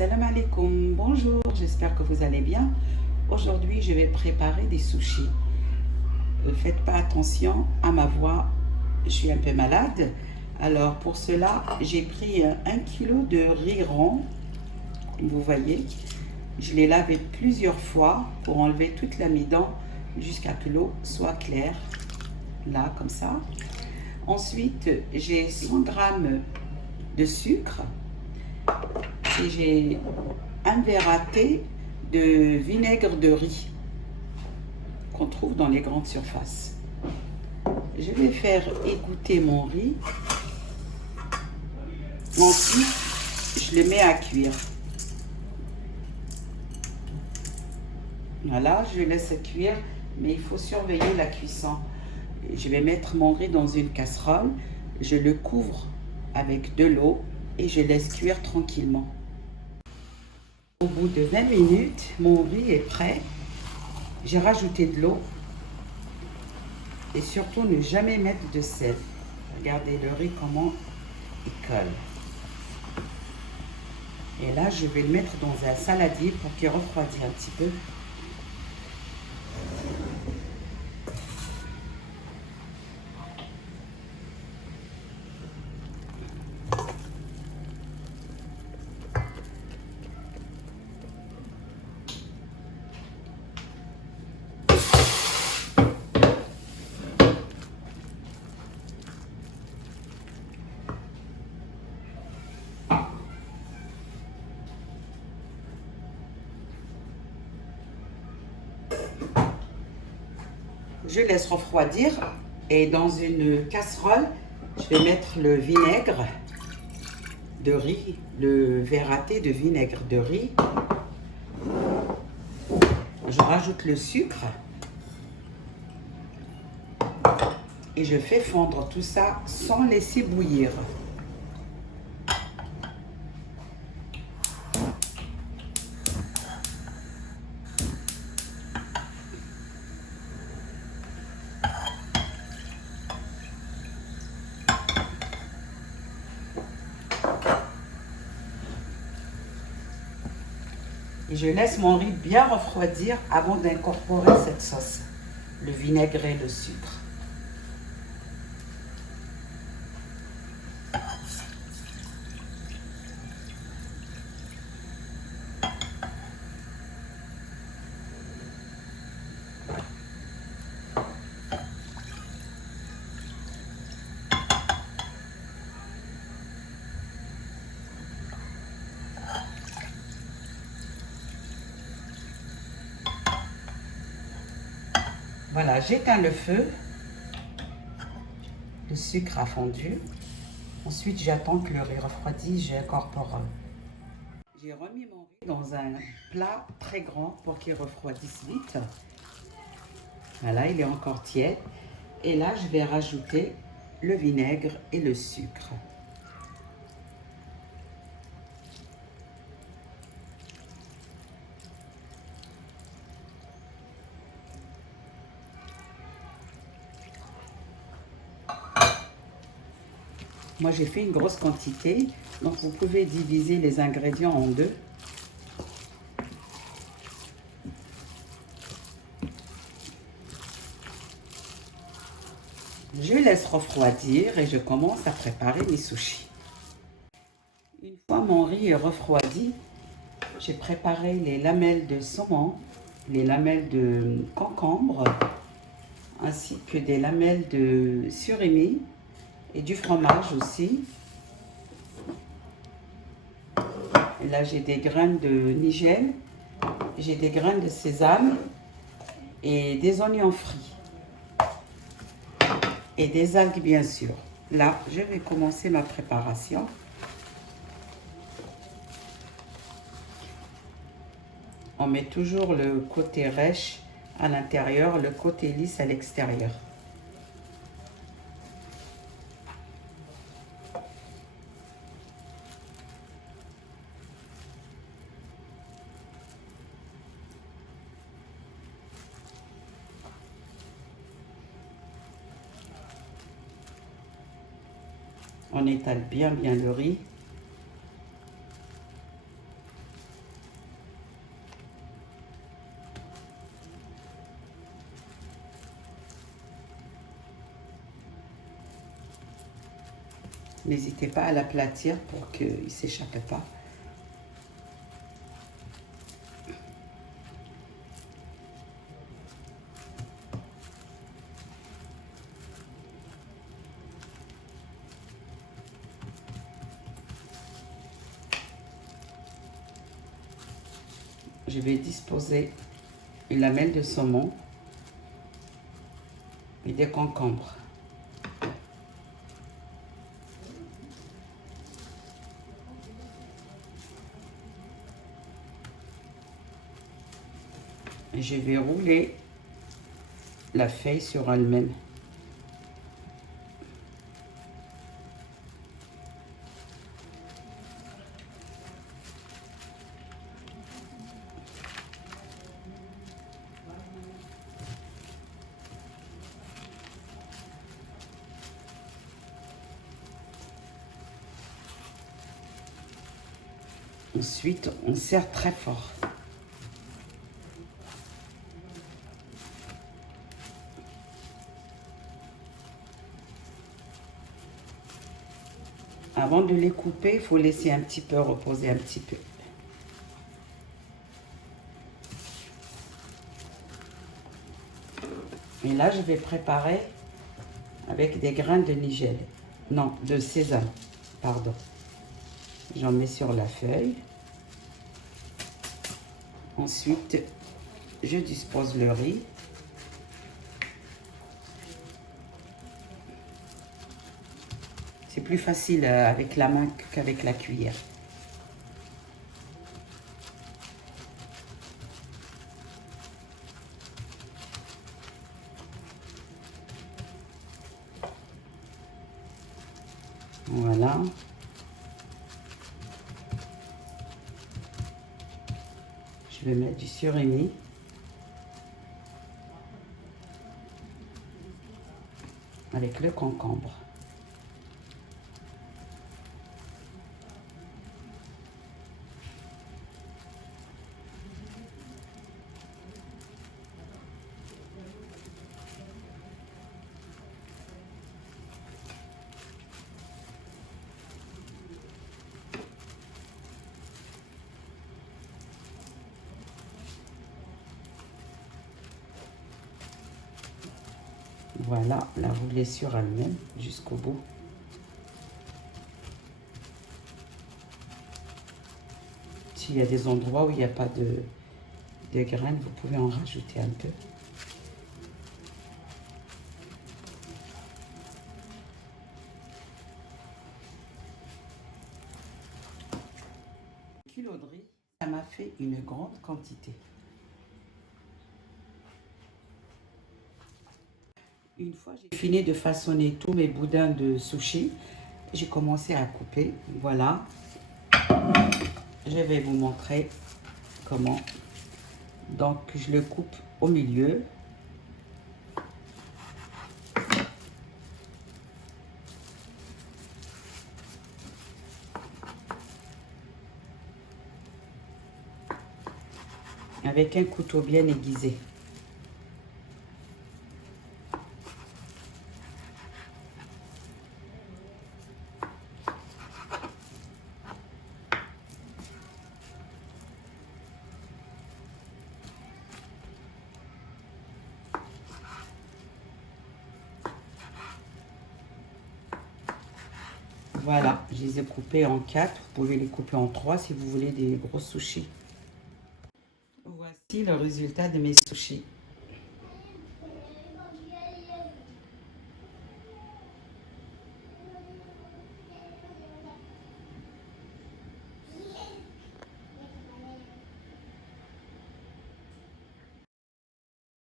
Salam alaikum, bonjour, j'espère que vous allez bien. Aujourd'hui, je vais préparer des sushis. Ne faites pas attention à ma voix, je suis un peu malade. Alors pour cela, j'ai pris 1 kg de riz rond, comme vous voyez. Je l'ai lavé plusieurs fois pour enlever toute l'amidon jusqu'à que l'eau soit claire, là comme ça. Ensuite, j'ai 100 g de sucre et j'ai un verre à thé de vinaigre de riz qu'on trouve dans les grandes surfaces. Je vais faire égoutter mon riz. Ensuite, je le mets à cuire. Voilà, je laisse cuire, mais il faut surveiller la cuisson. Je vais mettre mon riz dans une casserole, je le couvre avec de l'eau et je laisse cuire tranquillement. Au bout de 20 minutes, mon riz est prêt. J'ai rajouté de l'eau et surtout ne jamais mettre de sel. Regardez le riz comment il colle. Et là, je vais le mettre dans un saladier pour qu'il refroidisse un petit peu. Je laisse refroidir et dans une casserole, je vais mettre le vinaigre de riz, le verre à thé de vinaigre de riz. Je rajoute le sucre et je fais fondre tout ça sans laisser bouillir. Et je laisse mon riz bien refroidir avant d'incorporer cette sauce, le vinaigre et le sucre. Voilà, j'éteins le feu. Le sucre a fondu. Ensuite, j'attends que le riz refroidisse, j'incorpore. J'ai remis mon riz dans un plat très grand pour qu'il refroidisse vite. Voilà, il est encore tiède. Et là, je vais rajouter le vinaigre et le sucre. Moi, j'ai fait une grosse quantité, donc vous pouvez diviser les ingrédients en deux. Je laisse refroidir et je commence à préparer mes sushis. Une fois mon riz est refroidi, j'ai préparé les lamelles de saumon, les lamelles de concombre, ainsi que des lamelles de surimi et du fromage aussi. Et là, j'ai des graines de nigel, j'ai des graines de sésame et des oignons frits. Et des algues, bien sûr. Là, je vais commencer ma préparation. On met toujours le côté rêche à l'intérieur, le côté lisse à l'extérieur. On étale bien le riz. N'hésitez pas à l'aplatir pour qu'il ne s'échappe pas. Je vais disposer une lamelle de saumon et des concombres. Et je vais rouler la feuille sur elle-même. Ensuite, on serre très fort. Avant de les couper, il faut laisser un petit peu reposer un petit peu. Et là, je vais préparer avec des grains de nigel. Non, de sésame, pardon. J'en mets sur la feuille. Ensuite, je dispose le riz. C'est plus facile avec la main qu'avec la cuillère. Voilà. Je vais mettre du surimi. Avec le concombre. Voilà, la rouler sur elle-même jusqu'au bout. S'il y a des endroits où il n'y a pas de graines, vous pouvez en rajouter un peu. Un kilo de riz, ça m'a fait une grande quantité. Une fois j'ai fini de façonner tous mes boudins de sushi, j'ai commencé à couper. Voilà. Je vais vous montrer comment. Donc, je le coupe au milieu. Avec un couteau bien aiguisé. Voilà, je les ai coupés en 4. Vous pouvez les couper en 3 si vous voulez des gros sushis. Voici le résultat de mes sushis.